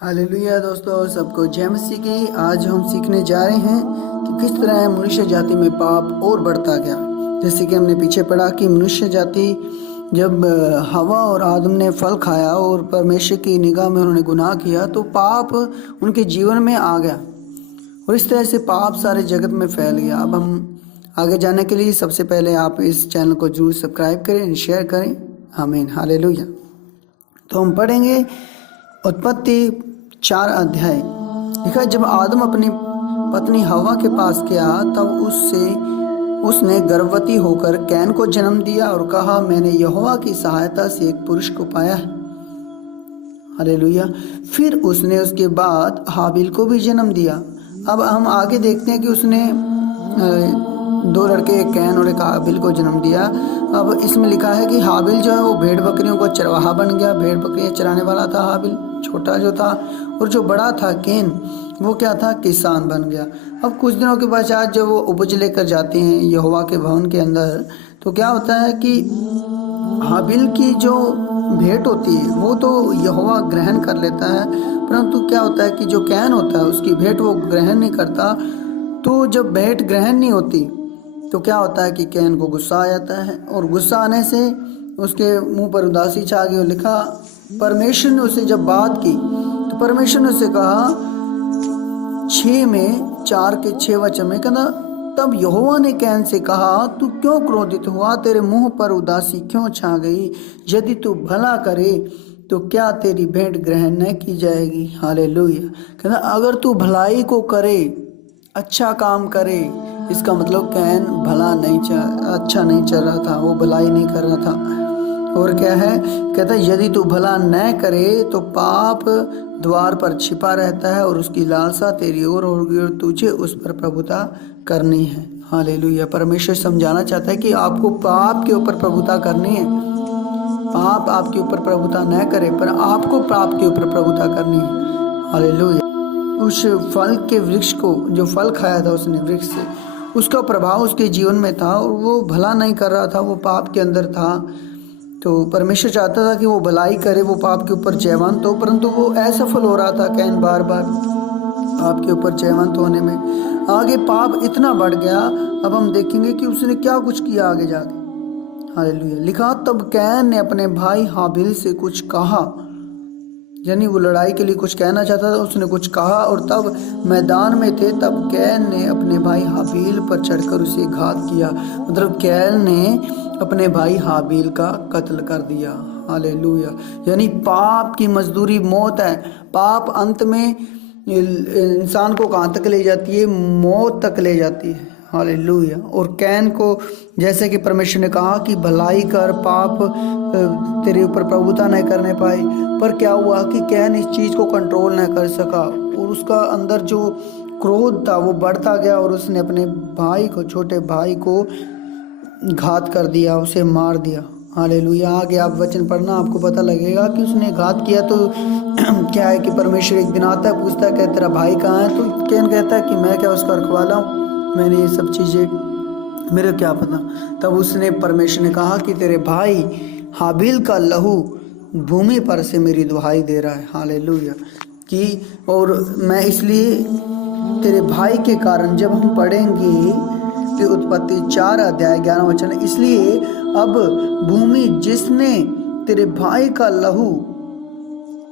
Hallelujah दोस्तों, सबको जय मसीह की। आज हम सीखने जा रहे हैं कि किस तरह मनुष्य जाति में पाप और बढ़ता गया। जैसे कि हमने पीछे पढ़ा कि मनुष्य जाति जब हवा और आदम ने फल खाया और परमेश्वर की निगाह में उन्होंने गुनाह किया तो पाप उनके जीवन में आ गया और इस तरह से पाप सारे जगत में फैल गया। अब हम आगे जाने के लिए सबसे पहले आप इस चैनल को जरूर सब्सक्राइब करें, शेयर करें। आमीन, हालेलुया। तो हम पढ़ेंगे उत्पत्ति 4 अध्याय। लिखा, जब आदम अपनी पत्नी हवा के पास गया तब उसने गर्भवती होकर कैन को जन्म दिया और कहा, मैंने यहोवा की सहायता से एक पुरुष को पाया है। हालेलुया। फिर उसने उसके बाद हाबिल को भी जन्म दिया। अब हम आगे देखते हैं कि उसने 2 लड़के, एक कैन और एक हाबिल को जन्म दिया। अब इसमें लिखा है कि हाबिल जो है वो भेड़ बकरियों का चरवाहा बन गया, भेड़ बकरियां चराने वाला था हाबिल छोटा जो था, और जो बड़ा था कैन वो क्या था, किसान बन गया। अब कुछ दिनों के पश्चात जब वो उपज लेकर जाते हैं यहोवा के भवन के अंदर, तो क्या होता है कि हाबिल की जो भेंट होती है वो तो यहोवा ग्रहण कर लेता है, परंतु क्या होता है कि जो कैन होता है उसकी भेंट वो ग्रहण नहीं करता। तो जब भेंट ग्रहण नहीं होती तो क्या होता है कि कैन को गुस्सा आ जाता है और गुस्सा आने से उसके मुंह पर उदासी छा गई। लिखा, परमेश्वर ने उसे जब बात की तो परमेश्वर ने उसे कहा 6 के 6 वचन में कहना, तब यहोवा ने कैन से कहा, तू क्यों क्रोधित हुआ, तेरे मुंह पर उदासी क्यों छा गई? यदि तू भला करे तो क्या तेरी भेंट ग्रहण न की जाएगी? हालेलुया। कहना, अगर तू भलाई को करे, अच्छा काम करे, इसका मतलब कैन अच्छा नहीं चल रहा था, वो भलाई नहीं कर रहा था। और क्या है, कहता है यदि तू भला न करे तो पाप द्वार पर छिपा रहता है और उसकी लालसा तेरी ओर होगी और तुझे उस पर प्रभुता करनी है। हालेलुया। परमेश्वर समझाना चाहता है कि आपको पाप के ऊपर प्रभुता करनी है। पाप आपके ऊपर प्रभुता न करे, पर आपको पाप के ऊपर प्रभुता करनी है। हालेलुया। उस फल के वृक्ष को, जो फल खाया था उसने वृक्ष से, उसका प्रभाव उसके जीवन में था और वो भला नहीं कर रहा था, वो पाप के अंदर था। तो परमेश्वर चाहता था कि वो भलाई करे, वो पाप के ऊपर जयवंत हो, परंतु वो असफल हो रहा था कैन बार बार पाप के ऊपर जयवंत होने में। आगे पाप इतना बढ़ गया। अब हम देखेंगे कि उसने क्या कुछ किया आगे जाके। हालेलुया। लिखा, तब कैन ने अपने भाई हाबिल से कुछ कहा, यानी वो लड़ाई के लिए कुछ कहना चाहता था, उसने कुछ कहा और तब मैदान में थे, तब कैन ने अपने भाई हाबिल पर चढ़कर उसे घात किया। मतलब कैन ने अपने भाई हाबिल का कत्ल कर दिया। हालेलुया। यानी पाप की मजदूरी मौत है। पाप अंत में इंसान को कहाँ तक ले जाती है? मौत तक ले जाती है। हालेलुया। और कैन को जैसे कि परमेश्वर ने कहा कि भलाई कर, पाप तेरे ऊपर प्रभुता नहीं करने पाई, पर क्या हुआ कि कैन इस चीज़ को कंट्रोल नहीं कर सका और उसका अंदर जो क्रोध था वो बढ़ता गया और उसने अपने भाई को, छोटे भाई को घात कर दिया, उसे मार दिया। हालेलुया। आगे आप वचन पढ़ना, आपको पता लगेगा कि उसने घात किया। तो क्या है कि परमेश्वर एक दिन आता है, पूछता है कि तेरा भाई कहाँ है? तो कैन कहता है कि मैं क्या उसका रखवाला हूँ, मैंने ये सब चीज़ें, मेरे क्या पता। तब उसने, परमेश्वर ने कहा कि तेरे भाई हाबिल का लहू भूमि पर से मेरी दुहाई दे रहा है। हालेलुया। कि और मैं इसलिए तेरे भाई के कारण, जब हम पढ़ेंगे कि उत्पत्ति 4 अध्याय 11 वचन, इसलिए अब भूमि जिसने तेरे भाई का लहू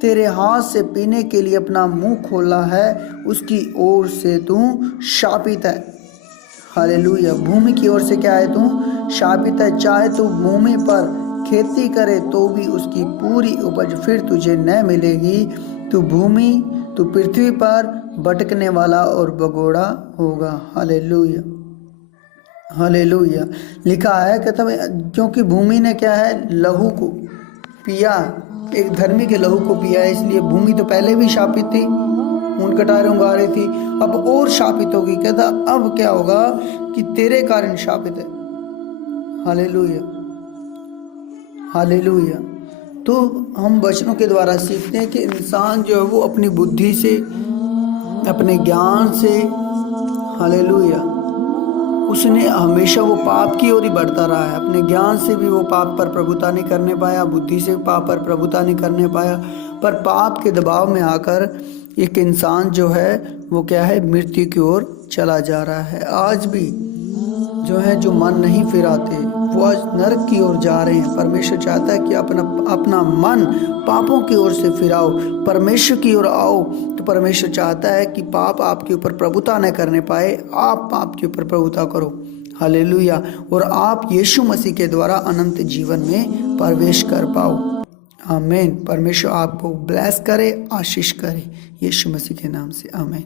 तेरे हाथ से पीने के लिए अपना मुंह खोला है, उसकी ओर से तू शापित है। हालेलुया। भूमि की ओर से क्या है? तू शापित है। चाहे तू भूमि पर खेती करे तो भी उसकी पूरी उपज फिर तुझे न मिलेगी। तू पृथ्वी पर भटकने वाला और बगोड़ा होगा। हालेलुया। हालेलुया। लिखा है, कहता है क्योंकि भूमि ने क्या है, लहू को पिया, एक धर्मी के लहू को पिया है, इसलिए भूमि तो पहले भी शापित थी, ऊन कटारे उगा रही थी, अब और शापित होगी। कहता अब क्या होगा कि तेरे कारण शापित है। हालेलुया। हालेलुया। तो हम वचनों के द्वारा सीखते हैं कि इंसान जो है वो अपनी बुद्धि से, अपने ज्ञान से, हालेलुया, उसने हमेशा वो पाप की ओर ही बढ़ता रहा है। अपने ज्ञान से भी वो पाप पर प्रभुता नहीं करने पाया, बुद्धि से पाप पर प्रभुता नहीं करने पाया, पर पाप के दबाव में आकर एक इंसान जो है वो क्या है, मृत्यु की ओर चला जा रहा है। आज भी जो है जो मन नहीं फिराते वो आज नरक की ओर जा रहे हैं। परमेश्वर चाहता है कि अपना मन पापों की ओर से फिराओ, परमेश्वर की ओर आओ। तो परमेश्वर चाहता है कि पाप आपके ऊपर प्रभुता न करने पाए, आप पाप के ऊपर प्रभुता करो। हालेलुया। और आप यीशु मसीह के द्वारा अनंत जीवन में प्रवेश कर पाओ। आमीन। परमेश्वर आपको ब्लेस करे, आशीष करे, यीशु मसीह के नाम से आमीन।